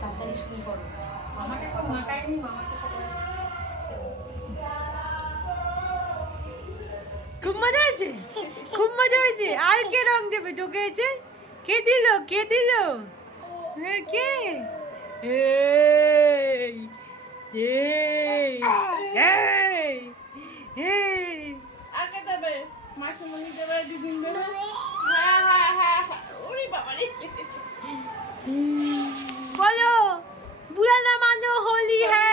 তাড়াতাড়ি শুরু করো। আমাকে তো মাকায়নি, মামাকে সবাই খুব মজা হয়েছে, খুব মজা হয়েছে। আর কে রং দেবে? তোকে হয়েছে? কে দিল? কে দিল? হ্যাঁ, কে? এই এই এই এই আর কে দেবে? মাসিমণি দেবে, দিদিন দেবে? হ্যাঁ হ্যাঁ হ্যাঁ হ্যাঁ। ওরে বাবা রে। बोलो बुरा ना मानो होली है,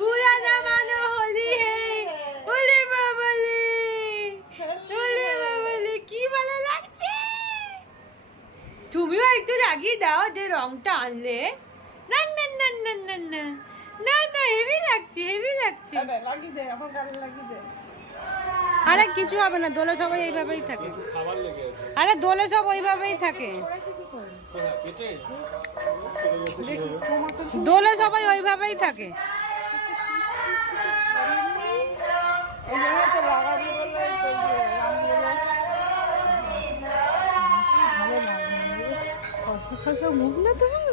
बुरा ना मानो होली है। ओले बाबाले, ओले बाबाले, কি ভালো লাগছে। তুমিও একটু লাগিয়ে দাও যে রংটা আনলে। না না না না না না না না, হেভি লাগছে, হেভি লাগছে। আরে লাগিয়ে দে, আমার গাড়ি লাগিয়ে দে। আরে কিছু হবে না, দোলে সবাই এইভাবেই থাকে। খাবার লেগে আছে আরে দোলে সব ওইভাবেই থাকে, কোথায় পেটে দোলে সবাই ওইভাবেই থাকে। এই জন্য তো লাগাবি বলে তো খাসা মুখ না তুমি।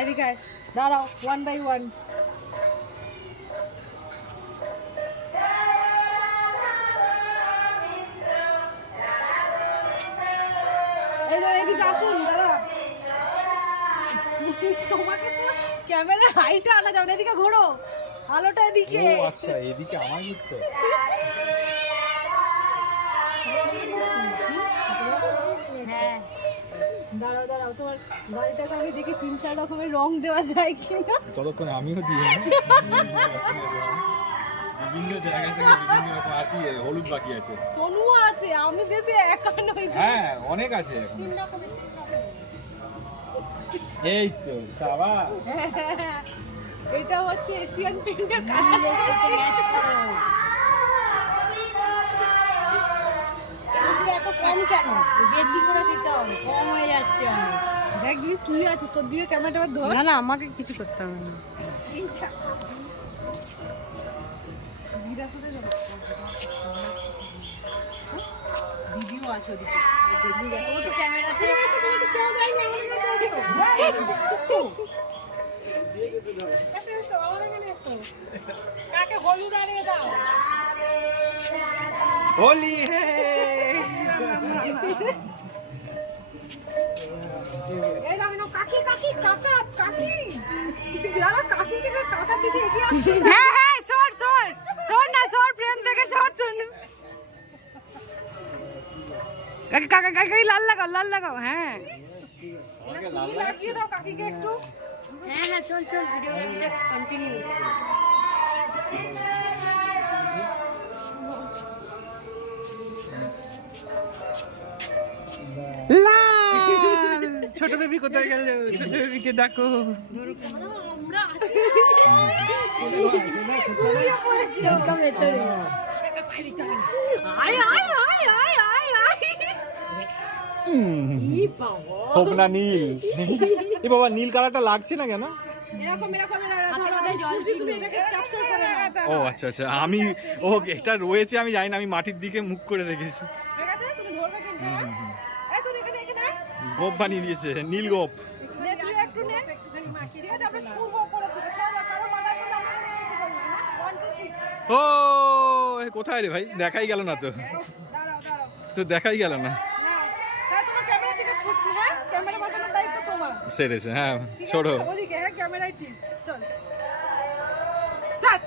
এদিকে আয়, দাঁড়াও, 1 by 1। এই যে এদিকে আসুন দাদা। তোমাকে তো ক্যামেরা হাইটা আনা যাবে না, এদিকে ঘোরো, আলোটা এদিকে। ও আচ্ছা, এদিকে আমার ঘুরতে। হ্যাঁ, দাঁড়াও দাঁড়াও, তোমার গাড়িটাকে আমি দেখি 3-4 রকমের রং দেওয়া যায় কিনা। ততক্ষণে আমিও দিয়ে বিভিন্ন জায়গা থেকে বিভিন্ন রকম আর কি হলুদ বাকি আছে। তনুও আছে, আমি দেশে একা নই। হ্যাঁ অনেক আছে এখন। 3 রকমের। এই তো সাবা এটা হচ্ছে এশিয়ান পেইন্টের কালার। ম্যাচ করো। এত কম কেন? বেশি করে দিতে হবে, কম হয়ে যাচ্ছে অনেক। দেখ দিদি তুই আছিস, তোর দিকে ক্যামেরাটা ধর। না না, আমাকে কিছু করতে হবে না। দিদিও আছে ওদিকে। ও তো ক্যামেরাতে কাকে হলুদ আনিয়ে দাও। হোলি হে এই না না, কাকি কাকি কাকা কাকি। যারা কাকি থেকে কাকার দিকে এগিয়ে আসছে। হ্যাঁ হ্যাঁ, সর সর সর না, সর প্রেম থেকে সর। শুন কাকা কাকা, লাল লাগাও, লাল লাগাও। হ্যাঁ তুমি লাগিয়ে দাও কাকিকে একটু। হ্যাঁ না, চল চল, ভিডিওটা কন্টিনিউ। ছোট বেবি কোথায় গেল? ছোট বেবিকে ডাকো। আমরা আছি। ভেতরে আয় আয় আয় আয় আয় আয়। হোক না নীল। এ বাবা, নীল কালারটা লাগছে না কেন? এরকম এরকম হাতে মাথায় জল ছিল। তুমি এটাকে ক্যাপচার করে নাও। ও আচ্ছা আচ্ছা, আমি ও এটা রয়েছে আমি জানি না, আমি মাটির দিকে মুখ করে রেখেছি। ঠিক আছে, তুমি ধরবে কিন্তু। এই তুমি এখানে এখানে গোপ বানিয়ে দিয়েছে, নীল গোপ। নে, তুই একটু নে। ঠিক আছে, আমরা ছুঁড়বো উপরের দিকে। সবাই কারো মাথায় পড়লে আমরা কিছু করবো না। 1 2 3। ও এ কোথায় রে ভাই? দেখাই গেল না তো। দাঁড়াও দাঁড়াও। তো দেখাই গেল না। না, তাই তোমার ক্যামেরার দিকে ছুটছি। হ্যাঁ, ক্যামেরা বাঁচানোর দায়িত্ব তোমার। সেরেছে, হ্যাঁ ঠিক আছে? ছোড়ো। ওদিকে, হ্যাঁ, ক্যামেরায় ঠিক। চল স্টার্ট।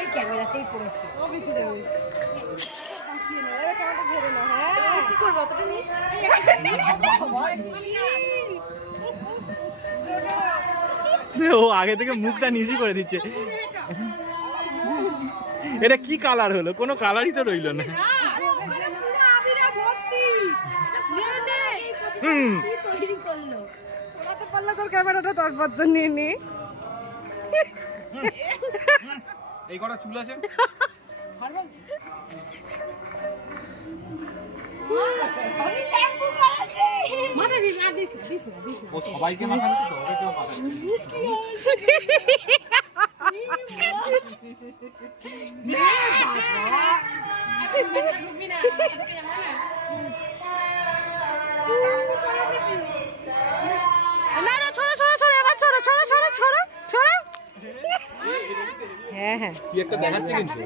এই ক্যামেরাতেই পড়েছে। ও বেঁচে যাবে। বাঁচিয়ে নাও, এবার ক্যামেরাটা ঝেড়ে নাও। হ্যাঁ, কি করবো অতটা নিয়ে? ও আগে থেকে মুখটা নিচু করে দিচ্ছে। এটা কি কালার হলো? কোনো কালারই তো রইলো না। আরে ওখানে পুরো আবিরে ভর্তি। নে নে। হুম কি তৈরি করলো? ওরাতে পারলে তোর ক্যামেরাটা তোর পর্যন্ত নিয়ে নে। এই কটা চুল আছে। আমি শ্যাম্পু করেছি। মাথা দিস না, দিস দিস দিস। ও সবাইকে মাখাচ্ছে তো, ওকে কেউ মাখাচ্ছে না। হ্যাঁ হ্যাঁ কি একটা দেখাচ্ছে কিন্তু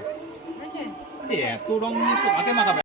এই এত রং নিয়ে হাতে মাখাবে